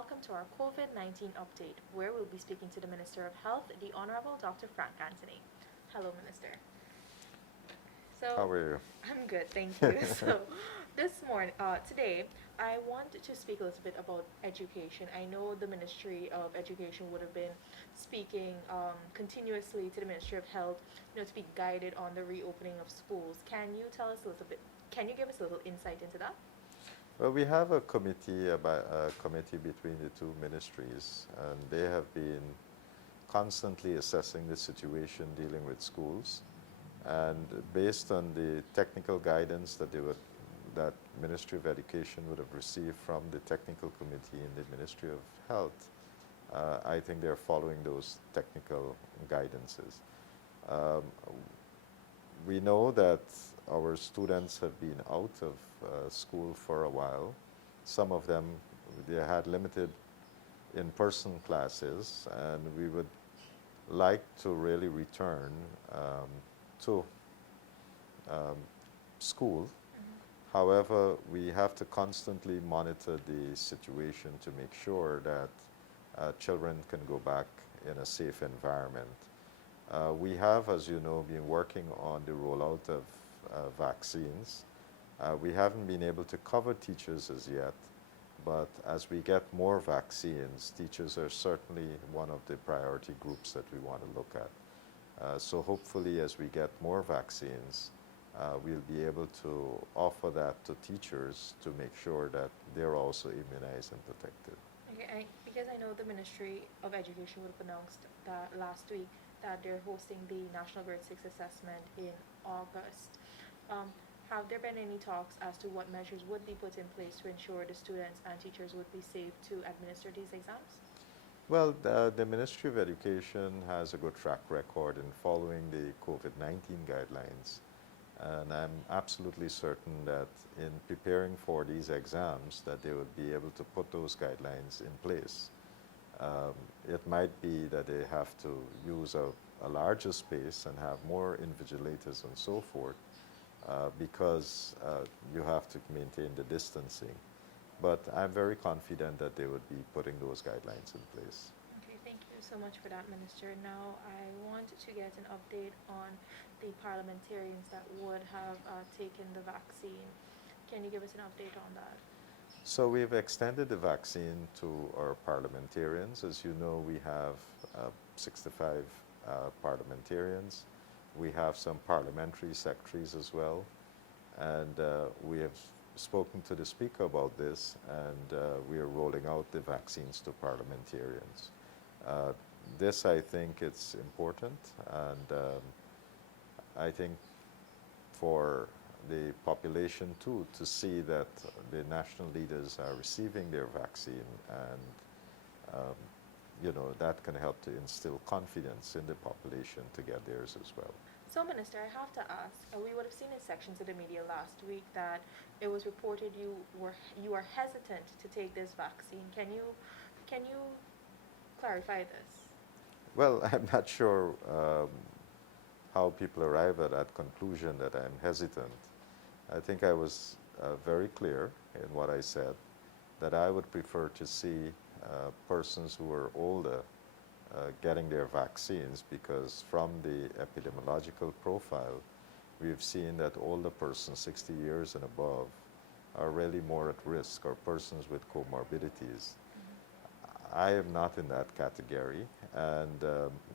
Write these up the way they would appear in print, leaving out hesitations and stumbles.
welcome to our COVID-19 update, where we'll be speaking to the Minister of Health, the Honorable Dr. Frank Anthony. Hello, Minister. How So, are I'm good, thank you. So, today, I want to speak a little bit about education. I know the Ministry of Education would have been speaking continuously to the Ministry of Health, to be guided on the reopening of schools. Can you give us a little insight into that? Well, we have a committee between the two ministries, and they have been constantly assessing the situation dealing with schools. And based on the technical guidance that Ministry of Education would have received from the technical committee in the Ministry of Health, I think they're following those technical guidances. Um, we know that our students have been out of school for a while. Some of them, they had limited in-person classes, and we would like to really return to um, school. However, we have to constantly monitor the situation to make sure that children can go back in a safe environment. We have, as you know, been working on the rollout of vaccines. We haven't been able to cover teachers as yet, but as we get more vaccines, teachers are certainly one of the priority groups that we want to look at. So hopefully as we get more vaccines, we'll be able to offer that to teachers to make sure that they're also immunized and protected. Okay, because I know the Ministry of Education would have announced that last week that they're hosting the National Grade 6 assessment in August. Um, have there been any talks as to what measures would be put in place to ensure the students and teachers would be safe to administer these exams? Well, the Ministry of Education has a good track record in following the COVID-19 guidelines. And I'm absolutely certain that in preparing for these exams that they would be able to put those guidelines in place. It might be that they have to use a larger space and have more invigilators and so forth because you have to maintain the distancing. But I'm very confident that they would be putting those guidelines in place. Okay, thank you so much for that, Minister. Now, I want to get an update on the parliamentarians that would have taken the vaccine. Can you give us an update on that? So we've extended the vaccine to our parliamentarians. As you know, we have 65 parliamentarians. We have some parliamentary secretaries as well. And we have spoken to the Speaker about this, and we are rolling out the vaccines to parliamentarians. This, I think, it's important, and I think for the population too to see that the national leaders are receiving their vaccine, and that can help to instill confidence in the population to get theirs as well. So, Minister, I have to ask, we would have seen in sections of the media last week that it was reported you are hesitant to take this vaccine. Can you clarify this? Well, I'm not sure how people arrive at that conclusion that I'm hesitant. I think I was very clear in what I said, that I would prefer to see persons who are older getting their vaccines, because from the epidemiological profile, we've seen that older persons, 60 years and above, are really more at risk, or persons with comorbidities. I am not in that category, and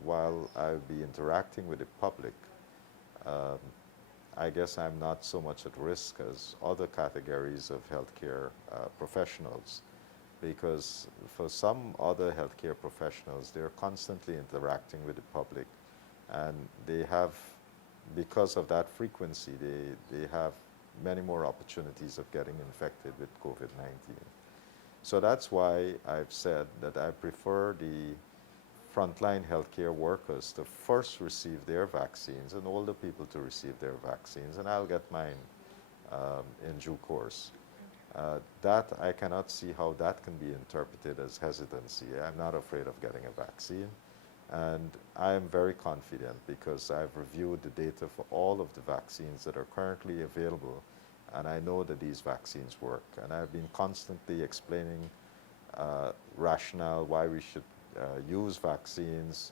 while I'll be interacting with the public, I guess I'm not so much at risk as other categories of healthcare professionals, because for some other healthcare professionals, they're constantly interacting with the public, and they have, because of that frequency, they have many more opportunities of getting infected with COVID-19. So that's why I've said that I prefer the frontline healthcare workers to first receive their vaccines, and older people to receive their vaccines, and I'll get mine in due course. That I cannot see how that can be interpreted as hesitancy. I'm not afraid of getting a vaccine, and I am very confident because I've reviewed the data for all of the vaccines that are currently available, and I know that these vaccines work. And I've been constantly explaining rationale why we should use vaccines,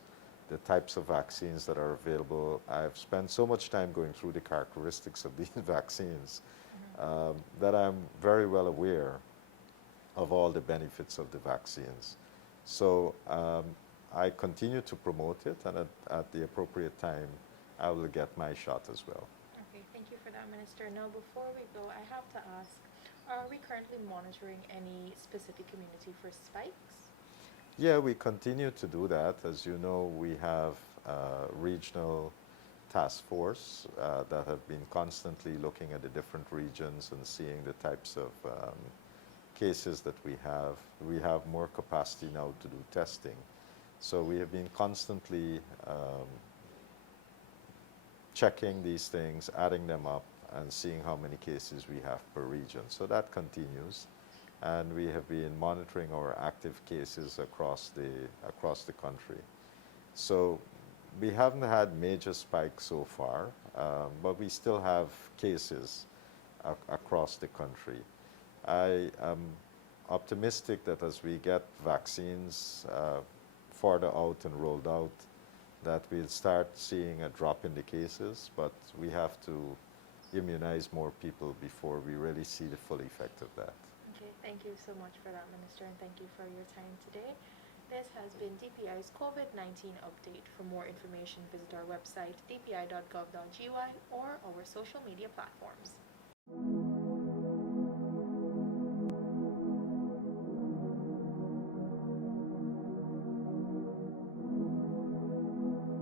the types of vaccines that are available. I've spent so much time going through the characteristics of these vaccines that I'm very well aware of all the benefits of the vaccines. So I continue to promote it, and at the appropriate time, I will get my shot as well. Okay, thank you for that, Minister. Now, before we go, I have to ask, are we currently monitoring any specific community for spikes? Yeah, we continue to do that. As you know, we have regional task force that have been constantly looking at the different regions and seeing the types of cases that we have. We have more capacity now to do testing. So we have been constantly checking these things, adding them up, and seeing how many cases we have per region. So that continues. And we have been monitoring our active cases across the country. So we haven't had major spikes so far, but we still have cases across the country. I am optimistic that as we get vaccines further out and rolled out, that we'll start seeing a drop in the cases, but we have to immunize more people before we really see the full effect of that. Okay, thank you so much for that, Minister, and thank you for your time today. This has been DPI's COVID-19 update. For more information, visit our website, dpi.gov.gy, or our social media platforms.